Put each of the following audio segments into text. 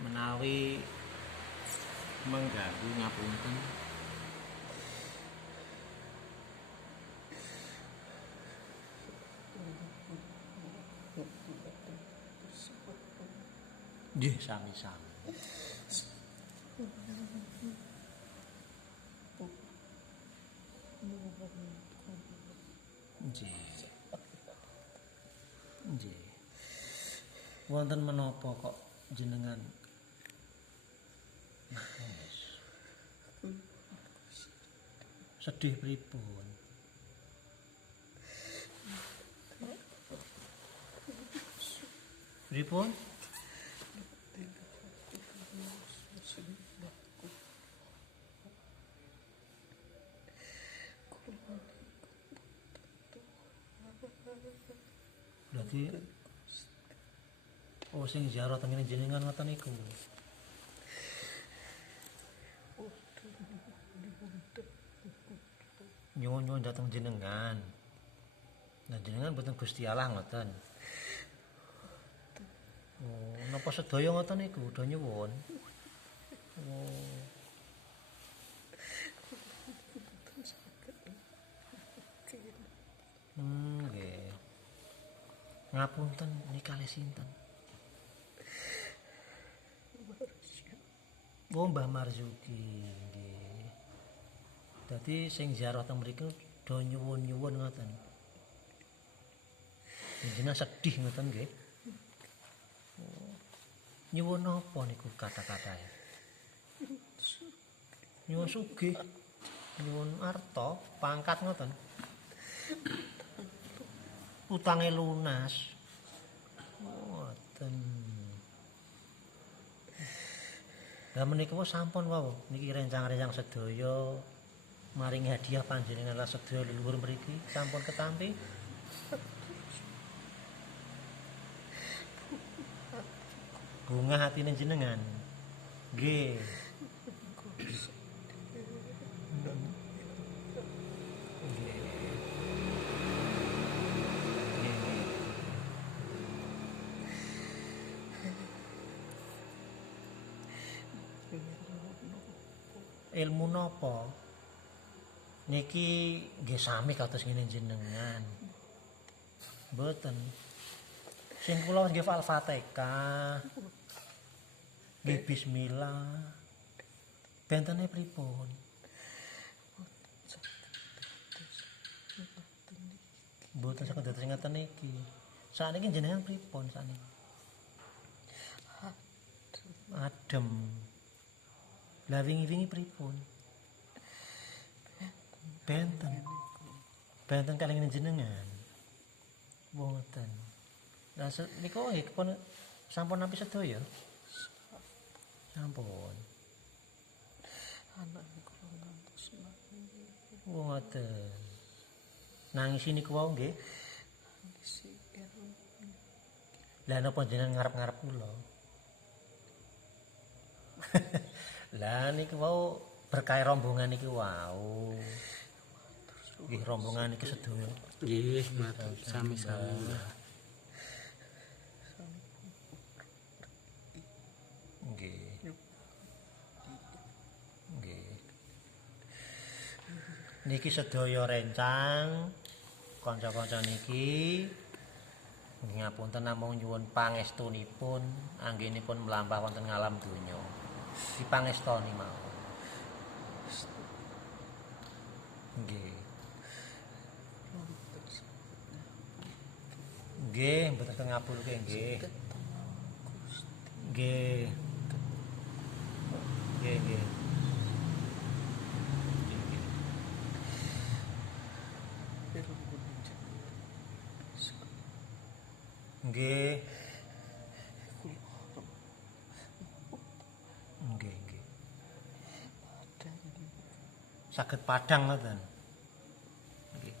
Menawi mengganggu ngapunten. Nggih, sami-sami. Nggih. Nggih. Wonten menapa kok jenengan nangis? Sedih pripun? Pripun? Berarti sing ziarah tengene jenengan ngoten niku. Nyuwun dhateng jenengan. Nah jenengan boten Gusti Allah ngoten. Oh, napa sedaya ngoten niku do nyuwun. Oh. Nggih. Ngapunten niki kalih sinten? Oh, Mbah Marzuki nggih. Dadi sing ziarah teng mriku do nyuwun-nyuwun ngoten. Jenengan sedih ngoten nggih. Oh. Nyuwun napa niku kata-katae? Nyuwun sugih. Nyuwun arta, pangkat ngoten. Utange lunas. Ngoten. Lah menika sampun wau niki rencang-rencang sedaya maringi hadiah panjenengan lan sedaya leluhur mriki sampun ketampi. Bunga hatine jenengan. Nggih. Ilmu napa? Niki nggih sami kados ngene jenengan. Mboten. Sing kula nggih Al-Fatihah. Nggih bismillah. Bentene pripun? Mboten saged dados ngaten niki. Sakniki jenengan pripun sakniki? Adem. Lah wingi-wingi pripun? Benten. Benten kalih jenengan. Wonten. Lah niku nggih pun sampun nampi sedaya? Sampun. Anak kula ngantos nangis. Wonten. Nangis niku wau nggih. Lah napa jenengan ngarep-ngarep kula? Lah niku wau berkah rombongan iki wau. Nggih rombongan iki sedaya. Nggih, matur sami-sami. Nggih. Nggih. Niki sedaya rencang kanca-kanca niki ngapunten namung nyuwun pangestunipun anggenipun mlampah wonten ngalam donya. Dipangestoni mawon. Nggih. Nggih, mboten teng ngapulke nggih. Nggih. Nggih, nggih. Nggih. Nggih, nggih. Saged padhang ngoten. Nggih.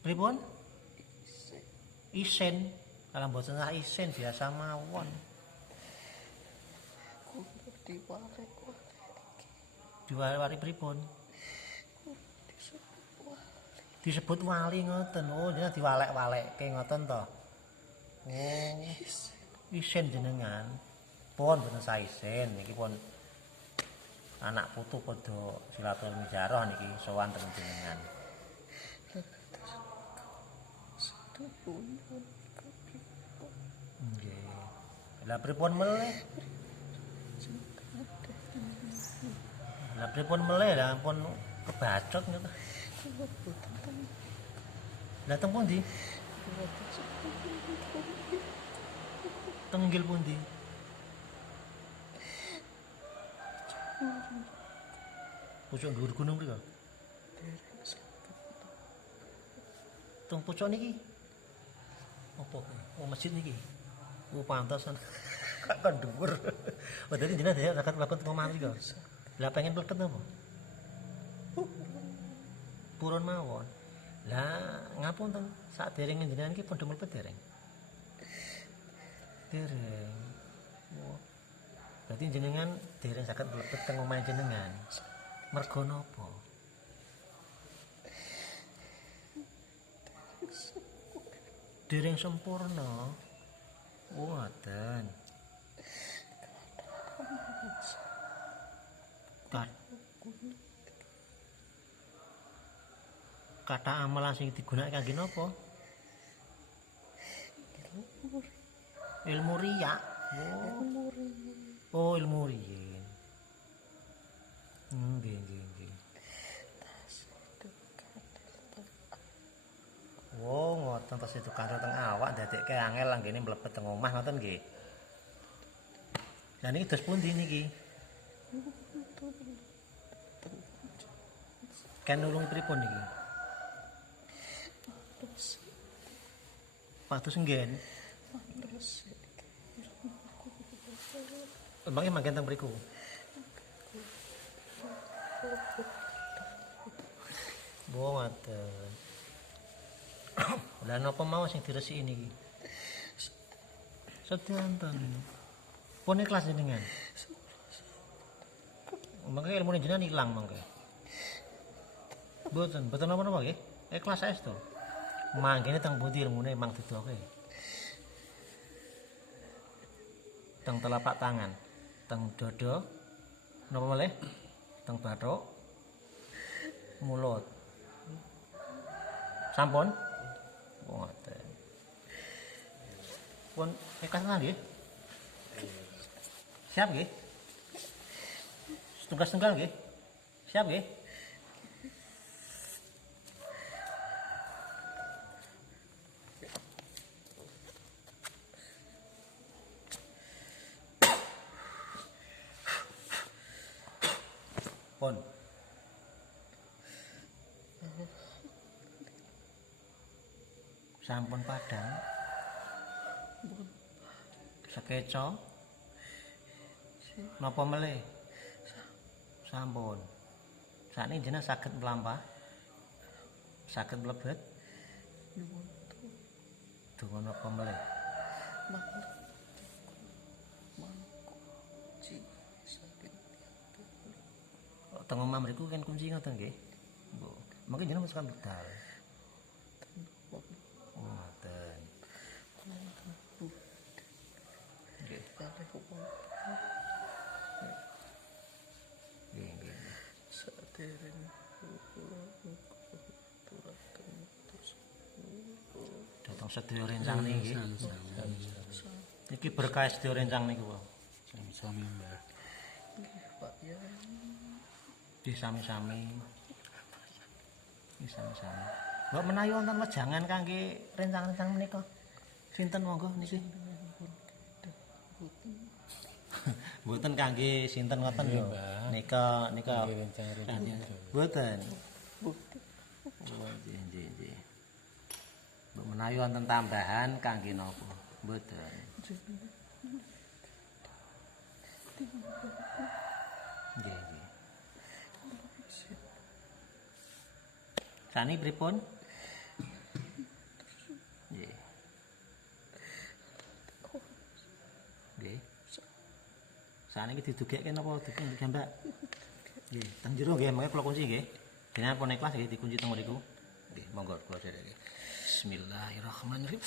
Pripun? Isin. Kalau mboten sak isin biasa mawon. Kula diwalek. Diwari pripun? Disebut wali ngoten. Oh, jenengan diwalek-walekke ngoten to. Oh, isin jenengan. Pun boten saisen niki pun anak putu padha silaturahmi ziarah niki sowan teng jenengan. Setupun Nggih. Lah pripun melih? Lah pripun melih lah pun kebacot ngono. Lah teng pundi? Teng inggil pundi? Pucuk dhuwur gunung mriko. Teng pucuk niki. Apa kuwi? Oh masjid niki. Oh pantesan. Kan dhuwur. Oh dadi jenengan dhewe zakat mlebet teng omah mriko. Lah pengen mlebet napa? Purun mawon. Lah ngapunten saderenge jenengan iki pun mlebet dereng. Dereng. Oh. Berarti jenengan dereng saged mlebet teng omahe jenengan. Mergo napa? Dereng sempurna. Oh, ngoten. Kata amalan sing digunakake kangge napa? Ilmu riya. Oh, ilmu riyin. Nggih, nggih, nggih. Oh, ngoten tos itu kanca teng awak dadekke angel anggene mlebet teng omah ngoten nggih. Lah niki dos pundi niki? Kan nulung pripun niki? Patus nggen. Emangnya manggen teng mriku? Oh, ngoten. Lah napa mau sing diresiki niki? Sedanten. Pun ikhlas jenengan. Mangke ilmu jenengan ilang mangke. Mboten napa-napa nggih. Ikhlas saestu. Manggene teng pundi ilmune mang didoke. Teng telapak tangan, teng dada, napa malih? Teng bathuk, mulut. Sampun? Oh, ngoten. Pun ikhlas nggih? Siap nggih? Setunggal-setunggal nggih? Siap nggih? Pun. Sampun padhang. Sekeca. Napa melih? Sampun. Sakniki jenengan saged mlampah. Saged mlebet. Donga napa melih? Teng omah mriku kan kunci ngoten nggih. Mbok. Mangke jenengan mesti medal. Oh, ngoten. Nggih. Nggih, nggih. sadereng Datang sedaya rencang niki. Iki berkah sedaya rencang niku, Pak. Sami-sami, Mbah. Pak ya Nggih sami-sami. Nggih sami-sami. Mbok menawi wonten wejangan kangge rencang-rencang menika. Sinten monggo niki? Mboten kangge sinten ngoten yo. Nika mboten. Oh, nggih nggih nggih. Mbok menawi wonten tambahan kangge napa? Mboten. Nggih nggih. Sani pripun? Nggih. Nggih. Saniki didugekke napa dugen Mbak? Nggih, teng jero nggih, mangke kula kunci nggih. Jenengan pun ikhlas nggih dikunci teng mriku. Nggih, monggo kula sedherek. Bismillahirrahmanirrahim.